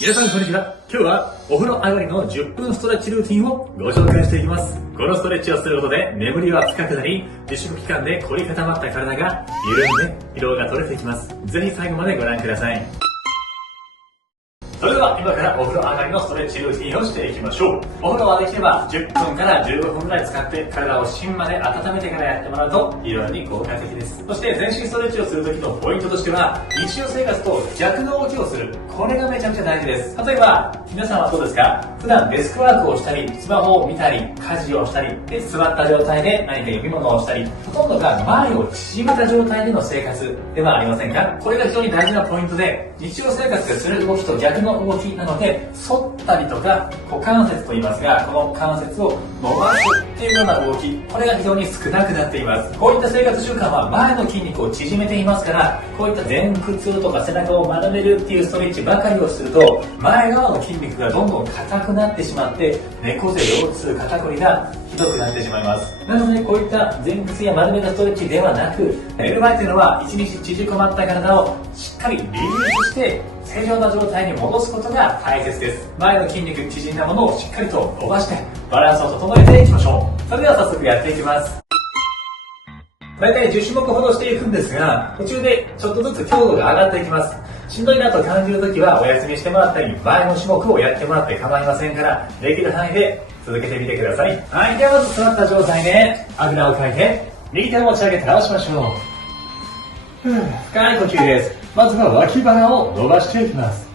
皆さんこんにちは。今日はお風呂上がりの10分ストレッチルーティンをご紹介していきます。このストレッチをすることで眠りは深くなり、自粛期間で凝り固まった体が緩んで疲労が取れていきます。ぜひ最後までご覧ください。それでは今からお風呂上がりのストレッチルーティンをしていきましょう。お風呂はできれば10分から15分くらい使って体を芯まで温めてからやってもらうと非常に効果的です。そして全身ストレッチをする時のポイントとしては、日常生活と逆の動きをする。これがめちゃくちゃ大事です。例えば皆さんはどうですか？普段デスクワークをしたり、スマホを見たり、家事をしたり、で座った状態で何か読み物をしたり、ほとんどが前を縮めた状態での生活ではありませんか？これが非常に大事なポイントで、日常生活でする動きと逆の動きなので、反ったりとか股関節と言いますが、この関節を伸ばすっていうような動き、これが非常に少なくなっています。こういった生活習慣は前の筋肉を縮めていますから、こういった前屈とか背中を丸めるっていうストレッチばかりをすると、前側の筋肉がどんどん硬くなってしまって、猫背、腰痛、肩こりがひどくなってしまいます。なのでこういった前屈や丸めたストレッチではなく、寝る前というのは一日縮こまった体をしっかりリリースして正常な状態に戻すことが大切です。前の筋肉縮んだものをしっかりと伸ばしてバランスを整えていきましょう。それでは早速やっていきます。大体10種目ほどしていくんですが、途中でちょっとずつ強度が上がっていきます。しんどいなと感じるときはお休みしてもらったり、前の種目をやってもらって構いませんから、できる範囲で続けてみてください。はい、ではまず座った状態であぐらをかいて右手を持ち上げて倒しましょう。深い呼吸です。まずは脇腹を伸ばしていきます。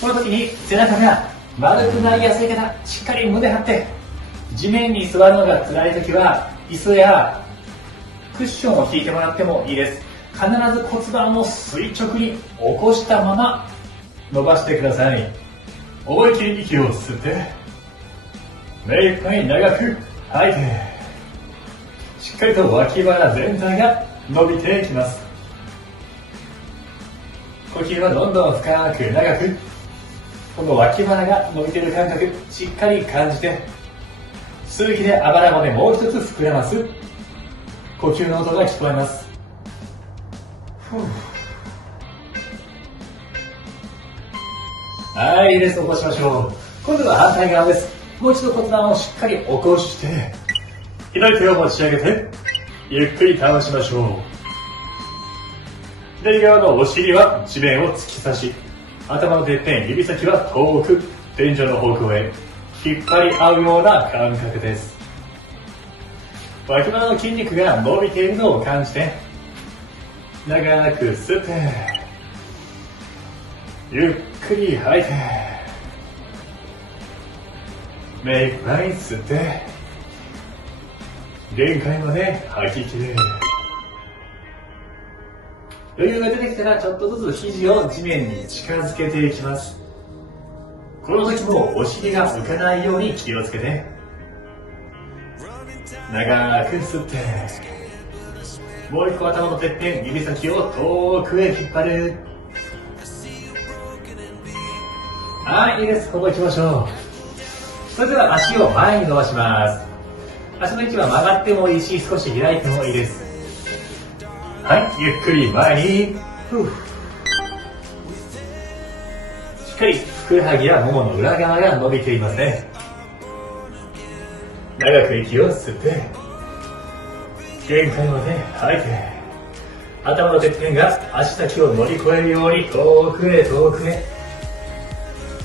この時に背中が丸くなりやすい方、しっかり胸張って、地面に座るのが辛い時は椅子やクッションを引いてもらってもいいです。必ず骨盤を垂直に起こしたまま伸ばしてください。思い切り息を吸って目いっぱい長く吐いて、しっかりと脇腹全体が伸びていきます。呼吸はどんどん深く長く、この脇腹が伸びている感覚しっかり感じて、吸う息であばら骨もう一つ膨らます呼吸の音が聞こえます。はい、いいです。起こしましょう。今度は反対側です。もう一度骨盤をしっかり起こして、左手を持ち上げてゆっくり倒しましょう。左側のお尻は地面を突き刺し、頭のてっぺん、指先は遠く天井の方向へ引っ張り合うような感覚です。脇腹の筋肉が伸びているのを感じて、長く吸ってゆっくり吐いて、目いっぱい吸って限界まで吐き切れ。余裕が出てきたらちょっとずつ肘を地面に近づけていきます。この時もお尻が浮かないように気をつけて、長く吸って、もう一個頭のてっぺん、指先を遠くへ引っ張る。はい、いいです。ここ行きましょう。それでは足を前に伸ばします。足の位置は曲がってもいいし、少し開いてもいいです。はい、ゆっくり前に。しっかりふくらはぎやももの裏側が伸びていますね。長く息を吸って限界まで吐いて、頭のてっぺんが足先を乗り越えるように遠くへ遠くへ。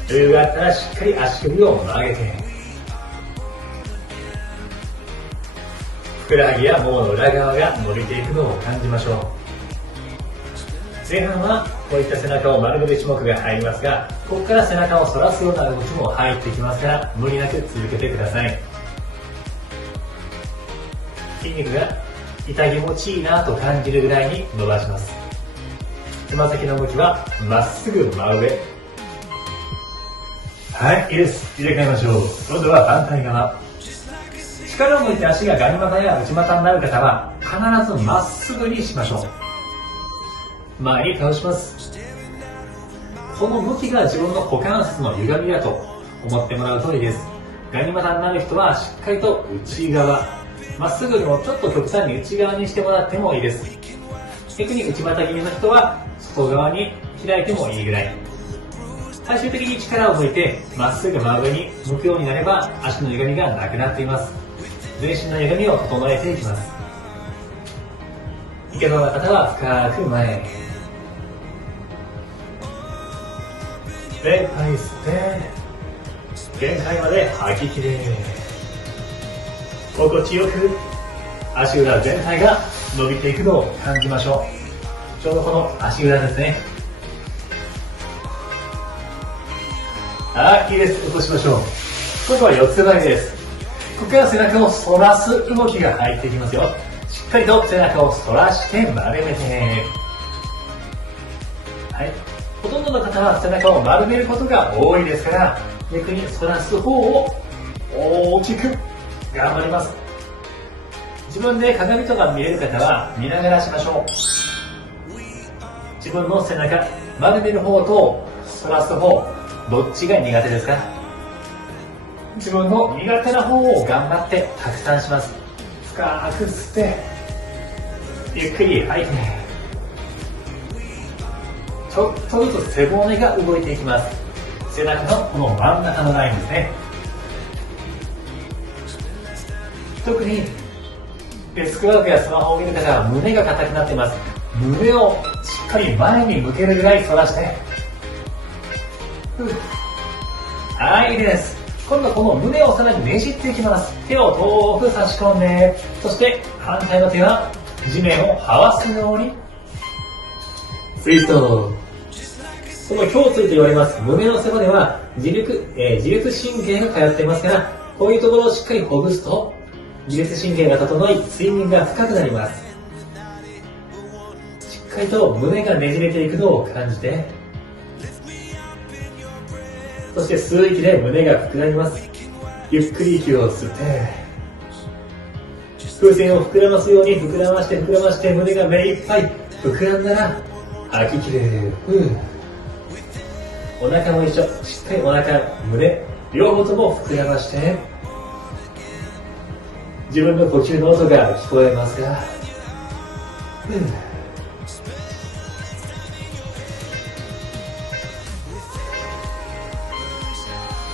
余裕があったらしっかり足首を曲げて、ふくらはぎやももの裏側が伸びていくのを感じましょう。前半はこういった背中を丸める種目が入りますが、ここから背中を反らすような動きも入ってきますから、無理なく続けてください。筋肉が痛気持ちいいなと感じるぐらいに伸ばします。つま先の向きはまっすぐ真上。はい、いいです。入れ替えましょう。今度は反対側。力を抜いて足がガニ股や内股になる方は必ずまっすぐにしましょう。前に倒します。この向きが自分の股関節の歪みだと思ってもらうといいです。ガニ股になる人はしっかりと内側、まっすぐよりもちょっと極端に内側にしてもらってもいいです。逆に内股気味の人は外側に開いてもいいぐらい。最終的に力を抜いてまっすぐ真上に向くようになれば足の歪みがなくなっています。全身の歪みを整えていきます。いけそうな方は深く前へ。で、吐い吸って限界まで吐ききれ。心地よく足裏全体が伸びていくのを感じましょう。ちょうどこの足裏ですね。いいです。起こしましょう。今度は四つ前です。ここから背中を反らす動きが入っていきますよ。しっかりと背中を反らして丸めて。はい。ほとんどの方は背中を丸めることが多いですから、逆に反らす方を大きく頑張ります。自分で鏡とか見える方は見ながらしましょう。自分の背中、丸める方と反らす方、どっちが苦手ですか？自分の苦手な方を頑張って拡散します。深く吸って、ゆっくり吐いて、ちょっとずつ背骨が動いていきます。背中のこの真ん中のラインですね。特にデスクワークやスマホを見る方は胸が硬くなっています。胸をしっかり前に向けるぐらい反らして、はい、いいです。今度はこの胸をさらにねじっていきます。手を遠く差し込んで、そして反対の手は地面を這わすようにツイスト。この胸椎と言われます胸の背骨は自律神経が通っていますから、こういうところをしっかりほぐすと自律神経が整い睡眠が深くなります。しっかりと胸がねじれていくのを感じて、そして吸う息で胸が膨らみます。ゆっくり息を吸って、風船を膨らますように膨らまして胸が目いっぱい膨らんだら吐ききれる。お腹も一緒。しっかりお腹、胸、両方とも膨らまして、自分の呼吸の音が聞こえますが、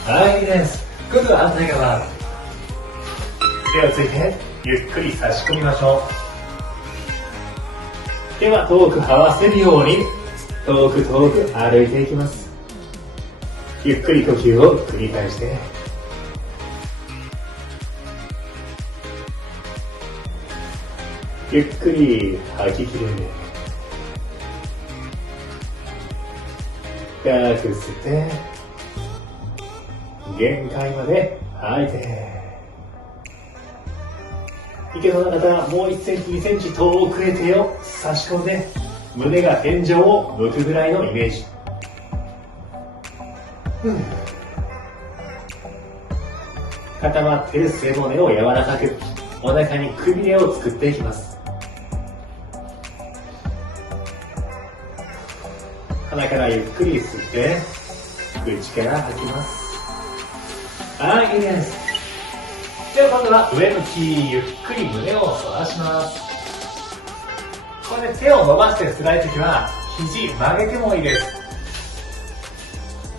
はい、いいです。今度は反対側。手をついて、ゆっくり差し込みましょう。手は遠く這わせるように、遠く歩いていきます。ゆっくり呼吸を繰り返して、ゆっくり吐ききれる。深く吸って、限界まで吐いて。いけそうな方はもう1センチ2センチ遠くへ手を差し込んで、胸が天井を向くぐらいのイメージ。固まっている背骨を柔らかく、お腹にくびれを作っていきます。鼻からゆっくり吸って、口から吐きます。はい、いいです。では今度は上向き、ゆっくり胸を反らします。これで手を伸ばして辛いときは、肘曲げてもいいです。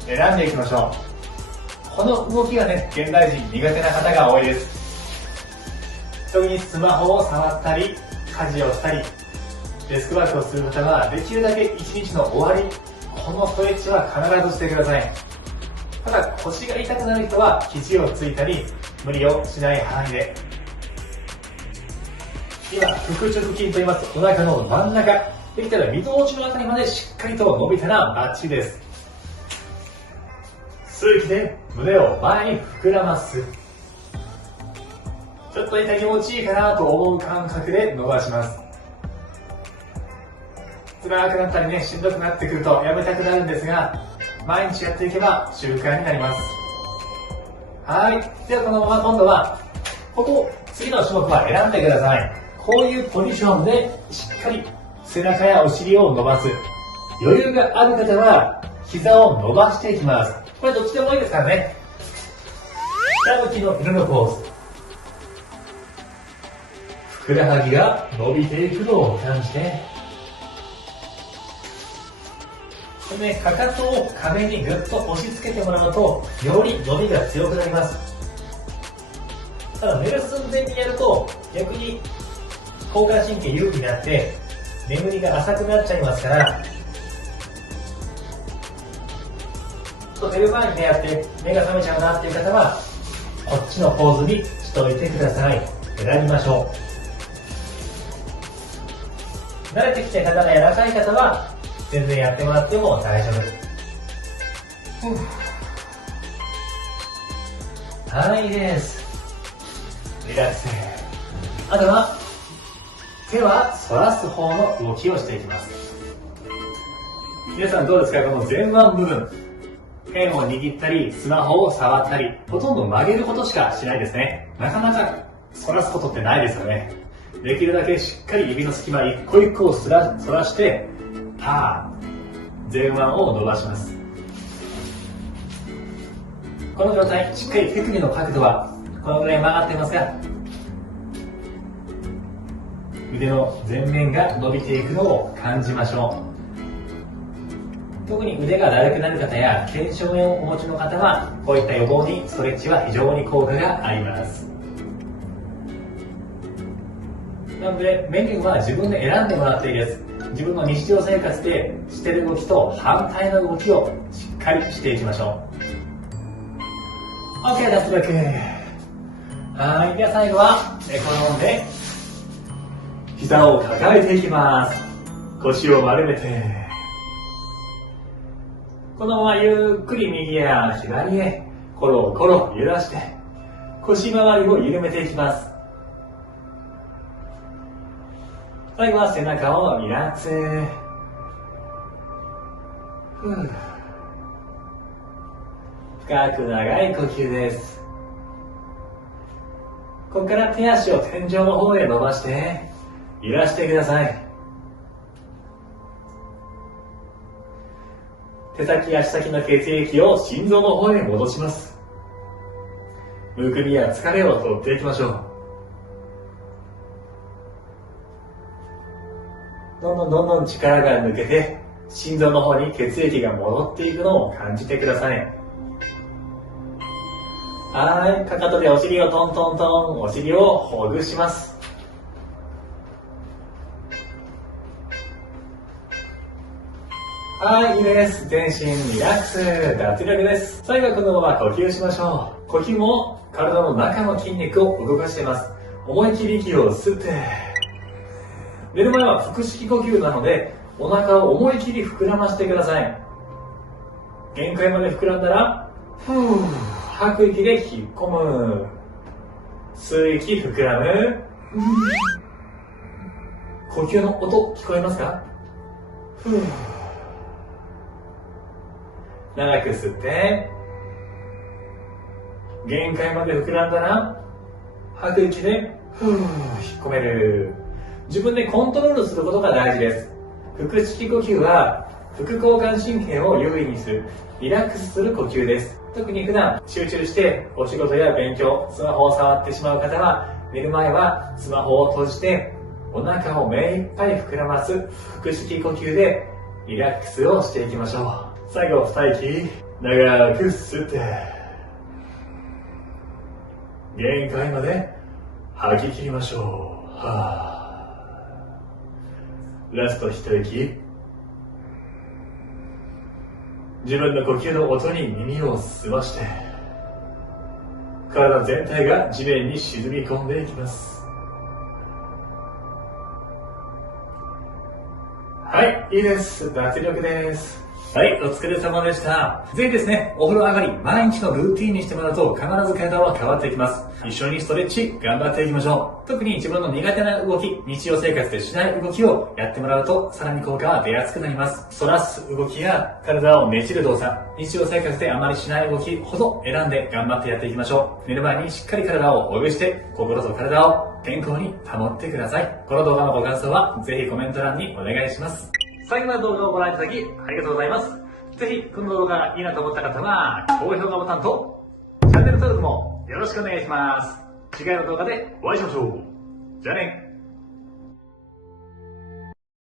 選んでいきましょう。この動きがね、現代人苦手な方が多いです。特にスマホを触ったり、家事をしたり、デスクワークをする方は、できるだけ一日の終わり、このストレッチは必ずしてください。ただ腰が痛くなる人は肘をついたり無理をしない範囲で。今腹直筋と言いますお腹の真ん中、できたらみぞおちのあたりまでしっかりと伸びたらバッチリです。吸う息で胸を前に膨らます。ちょっと痛気持ちいいかなと思う感覚で伸ばします。辛くなったりね、しんどくなってくるとやめたくなるんですが、毎日やっていけば習慣になります。はい。ではこのまま今度は、次の種目は選んでください。こういうポジションでしっかり背中やお尻を伸ばす。余裕がある方は膝を伸ばしていきます。これどっちでもいいですからね。下向きの犬のポーズ。ふくらはぎが伸びていくのを感じて、で、かかとを壁にぐっと押し付けてもらうと、より伸びが強くなります。ただ、寝る寸前にやると、逆に交感神経優位になって、眠りが浅くなっちゃいますから、寝る前にね、やって目が覚めちゃうなっていう方は、こっちのポーズにしといてください。選びましょう。慣れてきて肩が柔らかい方は、全然やってもらっても大丈夫。はい、いいです。リラックス。あとは、手は反らす方の動きをしていきます。皆さんどうですか？この前腕部分。ペンを握ったり、スマホを触ったり、ほとんど曲げることしかしないですね。なかなか反らすことってないですよね。できるだけしっかり指の隙間一個一個を反らして、パー、前腕を伸ばします。この状態、しっかり手首の角度はこのぐらい曲がってますが、腕の前面が伸びていくのを感じましょう。特に腕がだるくなる方や腱鞘炎をお持ちの方は、こういった予防にストレッチは非常に効果があります。なので、メニューは自分で選んでもらっていいです。自分の日常生活でしている動きと反対の動きをしっかりしていきましょう。OK、脱力。はい、では最後は寝転んで、膝を抱えていきます。腰を丸めて、このままゆっくり右や左へコロコロ揺らして腰回りを緩めていきます。最後は背中をリラックス。深く長い呼吸です。ここから手足を天井の方へ伸ばして揺らしてください。手先足先の血液を心臓の方へ戻します。むくみや疲れを取っていきましょう。どんどん力が抜けて心臓の方に血液が戻っていくのを感じてください。はい、かかとでお尻をトントントン、お尻をほぐします。はい、いいです。全身リラックス、脱力です。最後はこのまま呼吸しましょう。呼吸も体の中の筋肉を動かしています。思い切り息を吸って、寝る前は腹式呼吸なので、お腹を思い切り膨らましてください。限界まで膨らんだら、吐く息で引っ込む。吸う息膨らむ。呼吸の音聞こえますか？長く吸って、限界まで膨らんだら、吐く息で、引っ込める。自分でコントロールすることが大事です。腹式呼吸は、副交感神経を優位にする、リラックスする呼吸です。特に普段集中してお仕事や勉強、スマホを触ってしまう方は、寝る前はスマホを閉じて、お腹を目いっぱい膨らます腹式呼吸でリラックスをしていきましょう。最後、二息、長く吸って、限界まで吐き切りましょう。ラスト一息、自分の呼吸の音に耳を澄まして、体全体が地面に沈み込んでいきます。はい、いいです。脱力です。はい、お疲れ様でした。ぜひですね、お風呂上がり、毎日のルーティンにしてもらうと必ず体は変わっていきます。一緒にストレッチ頑張っていきましょう。特に自分の苦手な動き、日常生活でしない動きをやってもらうと、さらに効果は出やすくなります。反らす動きや体をねじる動作、日常生活であまりしない動きほど選んで頑張ってやっていきましょう。寝る前にしっかり体をほぐして、心と体を健康に保ってください。この動画のご感想は、ぜひコメント欄にお願いします。最後まで動画をご覧いただき、ありがとうございます。ぜひ、この動画がいいなと思った方は、高評価ボタンと、チャンネル登録もよろしくお願いします。次回の動画でお会いしましょう。じゃあね。